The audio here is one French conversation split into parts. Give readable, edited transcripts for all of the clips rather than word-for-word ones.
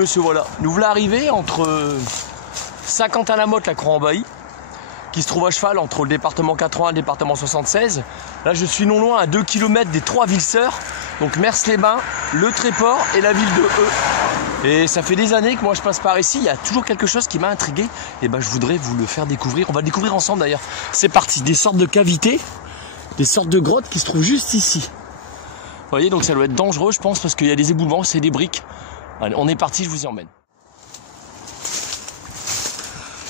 monsieur, voilà. Nous voilà arrivés entre Saint-Quentin-la-Motte, la Croix-en-Bailly, qui se trouve à cheval entre le département 80 et le département 76. Là, je suis non loin à 2 km des 3 villes sœurs, donc Mers-les-Bains, le Tréport et la ville de Eu. Et ça fait des années que moi je passe par ici, il y a toujours quelque chose qui m'a intrigué, et ben je voudrais vous le faire découvrir. On va le découvrir ensemble d'ailleurs. C'est parti, des sortes de cavités, des sortes de grottes qui se trouvent juste ici. Vous voyez, donc ça doit être dangereux, je pense, parce qu'il y a des éboulements, c'est des briques. Allez, on est parti, je vous y emmène.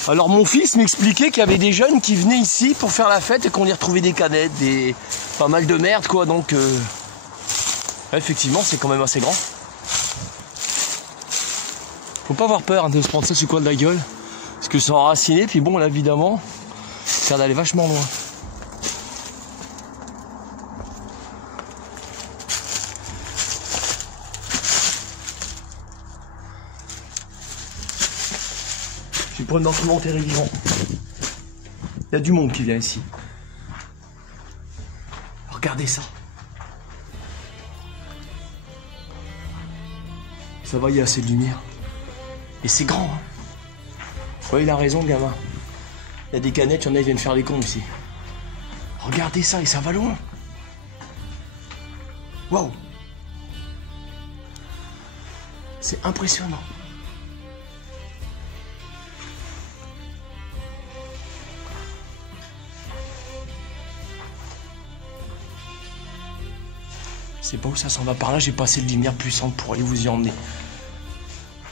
Alors mon fils m'expliquait qu'il y avait des jeunes qui venaient ici pour faire la fête et qu'on y retrouvait des canettes, pas mal de merde quoi, donc effectivement c'est quand même assez grand. Faut pas avoir peur de se prendre ça sur le coin de la gueule, parce que c'est enraciné, puis bon là évidemment, ça d'aller vachement loin. Je vais prendre dans tout mon territoire. Il y a du monde qui vient ici. Regardez ça. Ça va, il y a assez de lumière. Et c'est grand. Hein. Ouais, il a raison, le gamin. Il y a des canettes, il y en a, ils viennent faire les cons ici. Regardez ça, et ça va loin. Waouh. C'est impressionnant. Je sais pas où ça s'en va par là, j'ai pas assez de lumière puissante pour aller vous y emmener.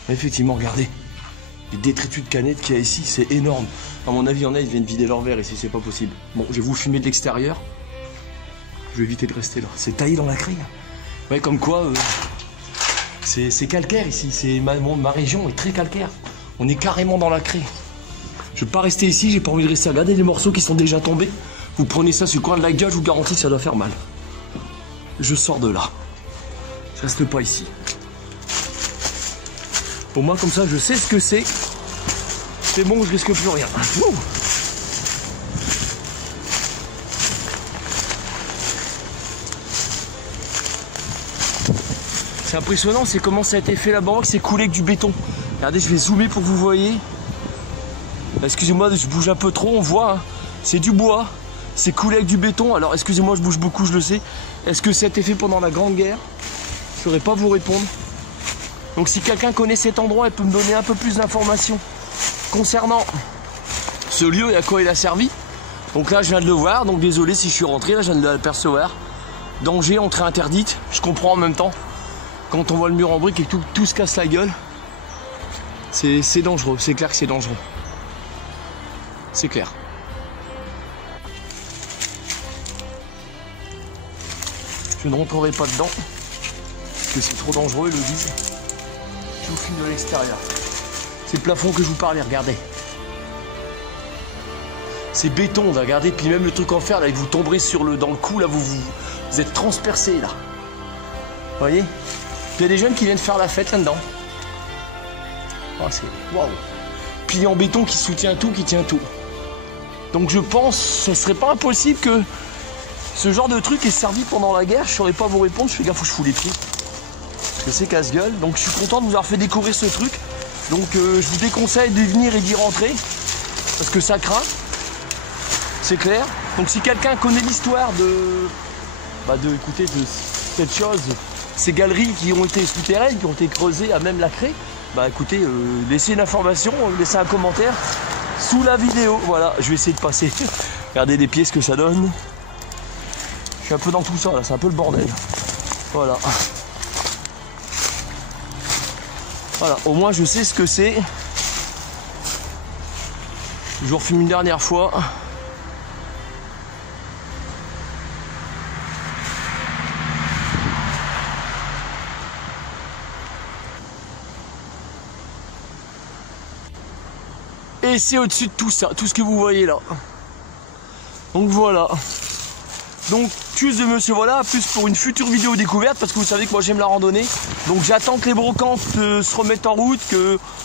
Mais effectivement, regardez. Les détritus de canettes qu'il y a ici, c'est énorme. À mon avis, il y en a, ils viennent vider leur verre ici, c'est pas possible. Bon, je vais vous filmer de l'extérieur. Je vais éviter de rester là. C'est taillé dans la craie. Ouais, comme quoi, c'est calcaire ici. Ma région est très calcaire. On est carrément dans la craie. Je vais pas rester ici, j'ai pas envie de rester. Regardez les morceaux qui sont déjà tombés. Vous prenez ça sur le coin de la gueule, je vous garantis que ça doit faire mal. Je sors de là. Je reste pas ici. Au moins comme ça je sais ce que c'est. C'est bon, je risque plus rien. Ouh. C'est impressionnant, c'est comment ça a été fait là-bas, que c'est coulé avec du béton. Regardez, je vais zoomer pour que vous voyez. Excusez-moi, je bouge un peu trop, on voit. Hein. C'est du bois. C'est coulé avec du béton. Alors excusez-moi, je bouge beaucoup, je le sais. Est-ce que ça a été fait pendant la Grande Guerre? Je ne saurais pas vous répondre. Donc si quelqu'un connaît cet endroit et peut me donner un peu plus d'informations concernant ce lieu et à quoi il a servi. Donc là je viens de le voir, donc désolé si je suis rentré, là je viens de l'apercevoir. Danger, entrée interdite, je comprends en même temps. Quand on voit le mur en brique et que tout se casse la gueule, c'est dangereux, c'est clair que c'est dangereux. C'est clair. Je ne rentrerai pas dedans, parce que c'est trop dangereux, ils le disent. Je vous filme de l'extérieur. C'est le plafond que je vous parlais, regardez. C'est béton, regardez, puis même le truc en fer, là, vous tomberez dans le cou, là, vous êtes transpercé, là. Vous voyez? Puis il y a des jeunes qui viennent faire la fête là-dedans. Oh, c'est waouh! Pilier en béton qui soutient tout, qui tient tout. Donc je pense, ce serait pas impossible que ce genre de truc est servi pendant la guerre. Je saurais pas vous répondre, je fais gaffe où je fous les pieds. Parce que c'est casse-gueule. Donc je suis content de vous avoir fait découvrir ce truc. Donc je vous déconseille d'y venir et d'y rentrer. Parce que ça craint. C'est clair. Donc si quelqu'un connaît l'histoire de cette chose, ces galeries qui ont été souterraines, qui ont été creusées à même la craie, bah écoutez, laissez une information, laissez un commentaire sous la vidéo. Voilà, je vais essayer de passer. Regardez les pieds, ce que ça donne. Je suis un peu dans tout ça là, c'est un peu le bordel. Voilà. Voilà, au moins je sais ce que c'est. Je vous refilme une dernière fois. Et c'est au-dessus de tout ça, tout ce que vous voyez là. Donc voilà. Donc tchuss de monsieur voilà, plus pour une future vidéo découverte, parce que vous savez que moi j'aime la randonnée. Donc j'attends que les brocantes se remettent en route,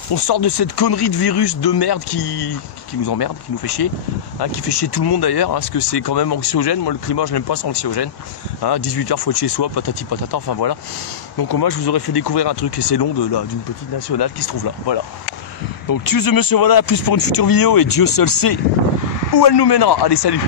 qu'on sorte de cette connerie de virus de merde qui nous emmerde, qui nous fait chier, hein, qui fait chier tout le monde d'ailleurs, hein, parce que c'est quand même anxiogène. Moi le climat je n'aime pas, c'est anxiogène. Hein, 18h faut être chez soi, patati patata, enfin voilà. Donc moi je vous aurais fait découvrir un truc et c'est long d'une petite nationale qui se trouve là, voilà. Donc tchuss de monsieur voilà, plus pour une future vidéo et Dieu seul sait où elle nous mènera. Allez salut.